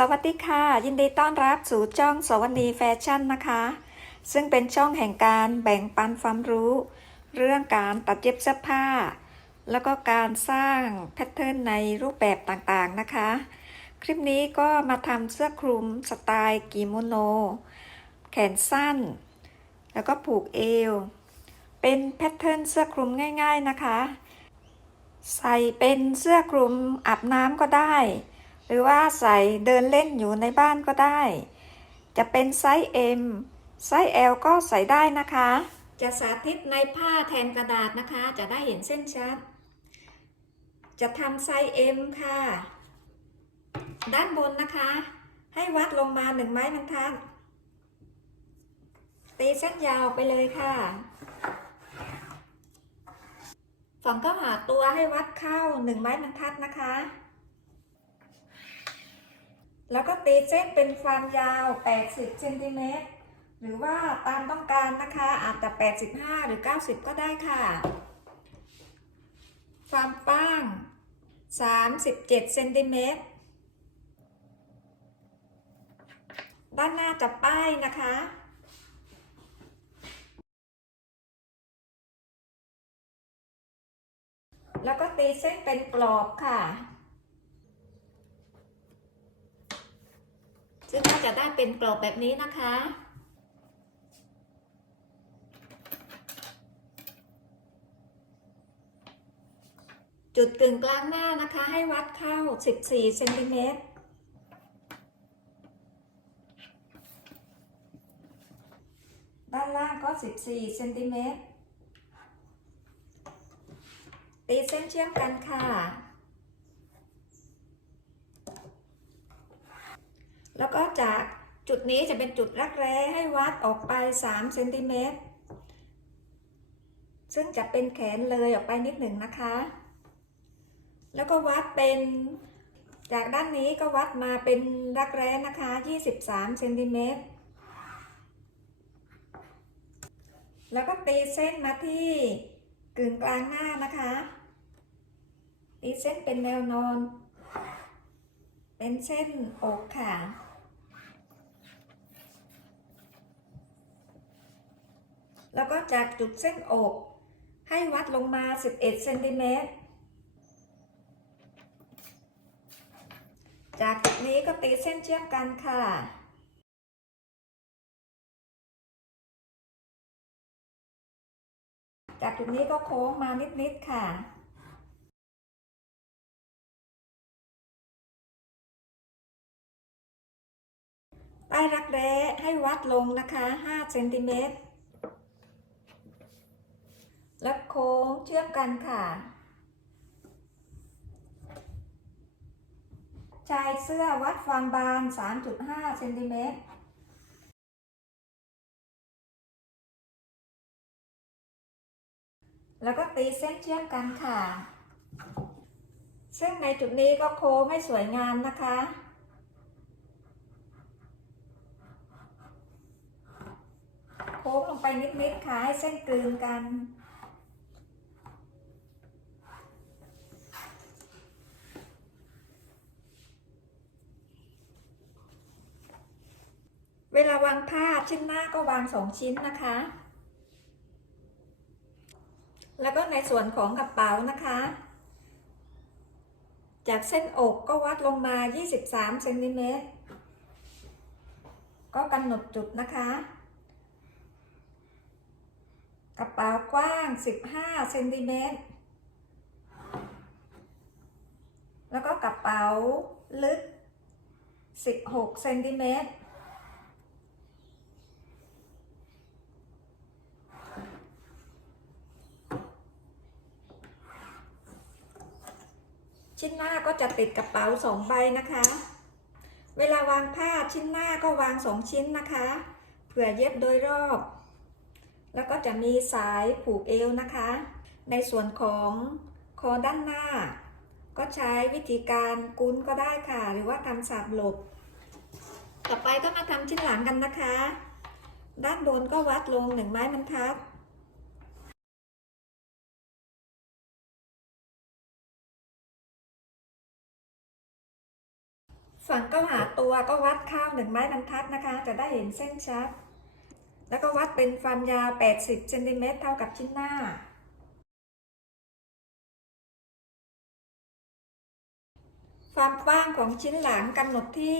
สวัสดีค่ะ ยินดีต้อนรับสู่ช่องสวัสดีแฟชั่นนะคะ ซึ่งเป็นช่องแห่งการแบ่งปันความรู้ เรื่องการตัดเย็บเสื้อผ้า แล้วก็การสร้างแพทเทิร์นในรูปแบบต่างๆนะคะ คลิปนี้ก็มาทำเสื้อคลุมสไตล์กิโมโน แขนสั้น แล้วก็ผูกเอว เป็นแพทเทิร์นเสื้อคลุมง่าย ๆนะคะ ใส่เป็นเสื้อคลุมอาบน้ำก็ได้ หรือว่าใส่เดินเล่นอยู่ในบ้านก็ได้ จะเป็นไซส์ M ไซส์ L ก็ใส่ได้นะคะ จะสาธิตในผ้าแทนกระดาษนะคะ จะได้เห็นเส้นชัด จะทำไซส์ M ค่ะ ด้านบนนะคะ ให้วัดลงมาหนึ่งไม้บรรทัด ตีเส้นยาวไปเลยค่ะฝั่งเข้าหาตัวให้วัดเข้าหนึ่งไม้บรรทัดนะคะ แล้วก็ตีเส้นเป็นความยาว 80เซนติเมตรหรือว่าตามต้องการนะคะอาจจะ 85 หรือ 90 ก็ได้ค่ะ ความกว้าง 37เซนติเมตรด้านหน้าจะป้ายนะคะแล้วก็ตีเส้นเป็นกรอบค่ะ ซึ่งก็จะได้เป็นกรอบแบบนี้นะคะ จุดกึ่งกลางหน้านะคะ ให้วัดเข้า 14เซนติเมตรด้านล่างก็ 14เซนติเมตรตีเส้นเชื่อมกันค่ะ แล้วก็ จุดนี้จะเป็นจุดรักแร้ให้วัดออกไป3เซนติเมตร ซึ่งจะเป็นแขนเลยออกไปนิดหนึ่งนะคะ แล้วก็วัดเป็นจากด้านนี้ก็วัดมาเป็นรักแร้นะคะ 23เซนติเมตร แล้วก็ตีเส้นมาที่กึ่งกลางหน้านะคะ ตีเส้นเป็นแนวนอน เป็นเส้นอกค่ะ แล้วก็จากจุดเส้นอก ให้วัดลงมา 11เซนติเมตร จากจุดนี้ก็ตีเส้นเชื่อมกันค่ะจากจุดนี้ก็โค้งมานิด ๆ ค่ะ ใต้รักแร้ให้วัดลงนะคะ 5 เซนติเมตร แล้วโค้งเชื่อมกันค่ะ ชายเสื้อวัดความบาน 3.5 เซนติเมตรแล้วก็ตีเส้นเชื่อมกันค่ะ ซึ่งในจุดนี้ก็โค้งให้สวยงามนะคะ โค้งลงไปนิดๆค่ะให้เส้นกลืนกัน เวลาวางผ้าชิ้นหน้าก็วางสองชิ้นนะคะ แล้วก็ในส่วนของกระเป๋านะคะ จากเส้นอกก็วัดลงมา 23เซนติเมตร ก็กำหนดจุดนะคะ กระเป๋ากว้าง 15เซนติเมตร แล้วก็กระเป๋าลึก 16เซนติเมตร ชิ้นหน้าก็จะติดกระเป๋าสองใบนะคะ เวลาวางผ้าชิ้นหน้าก็วางสองชิ้นนะคะ เผื่อเย็บโดยรอบ แล้วก็จะมีสายผูกเอวนะคะ ในส่วนของคอด้านหน้า ก็ใช้วิธีการกุ้นก็ได้ค่ะ หรือว่าทำสาบหลบ ต่อไปก็มาทำชิ้นหลังกันนะคะ ด้านบนก็วัดลงหนึ่งไม้บรรทัด ฝั่งก็หาตัวก็วัดข้าวหนึ่งไม้บรรทัดนะคะ จะได้เห็นเส้นชัด แล้วก็วัดเป็นความยาว 80เซนติเมตรเท่ากับชิ้นหน้า ความกว้างของชิ้นหลังกำหนดที่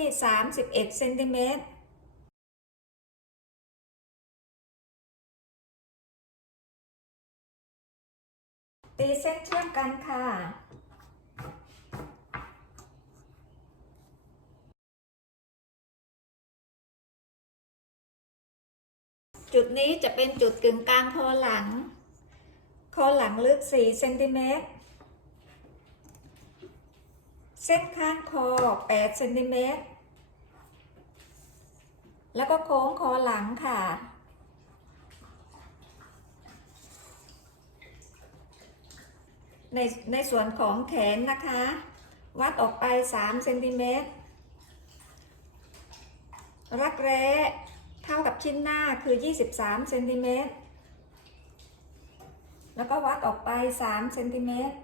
31เซนติเมตรตีเส้นเชื่อมกันค่ะ จุดนี้จะเป็นจุดกึ่งกลางคอหลัง คอหลังลึก 4 เซนติเมตร เส้นข้างคอ 8 เซนติเมตร แล้วก็โค้งคอหลังค่ะ ในในส่วนของแขนนะคะ วัดออกไป 3 เซนติเมตร รักแร้ เท่ากับชิ้นหน้าคือ 23เซนติเมตรแล้วก็วัดออกไป3เซนติเมตร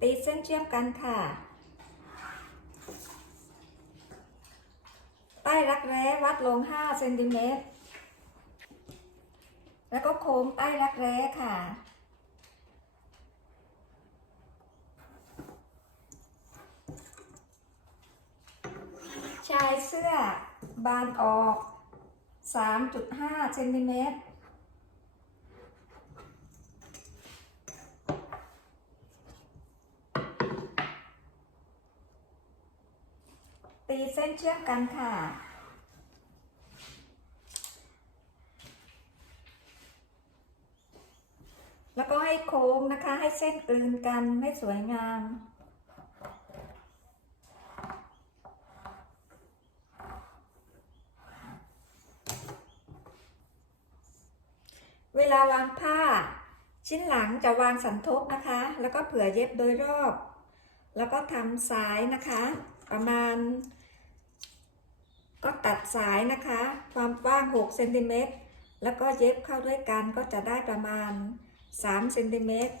ตีเส้นเชื่อมกันค่ะ ใต้รักแร้วัดลง5เซนติเมตรแล้วก็โค้งใต้รักแร้ค่ะ ชายเสื้อ บานออก 3.5เซนติเมตรตีเส้นเชื่อมกันค่ะ แล้วก็ให้โค้งนะคะ ให้เส้นกลืนกันให้สวยงาม ลาวางผ้า ชิ้นหลังจะวางสันทบนะคะ แล้วก็เผื่อเย็บโดยรอบ แล้วก็ทำสายนะคะ ประมาณ ก็ตัดสายนะคะ ความกว้าง6เซนติเมตรแล้วก็เย็บเข้าด้วยกันก็จะได้ประมาณ3เซนติเมตร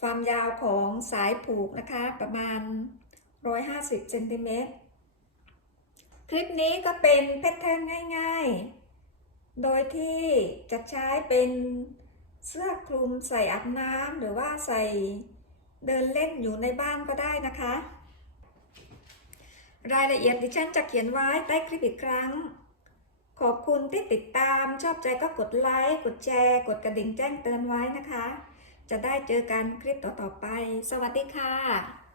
ความยาวของสายผูกนะคะประมาณ 150เซนติเมตรคลิปนี้ก็เป็นแพทเทิร์นง่าย ๆ โดยที่จะใช้เป็นเสื้อคลุมใส่อาบน้ำหรือว่าใส่เดินเล่นอยู่ในบ้านก็ได้นะคะ รายละเอียดดิฉันจะเขียนไว้ใต้คลิปอีกครั้ง ขอบคุณที่ติดตามชอบใจก็กดไลค์กดแชร์ กดกระดิ่งแจ้งเตือนไว้นะคะ จะได้เจอกันคลิปต่อๆไป สวัสดีค่ะ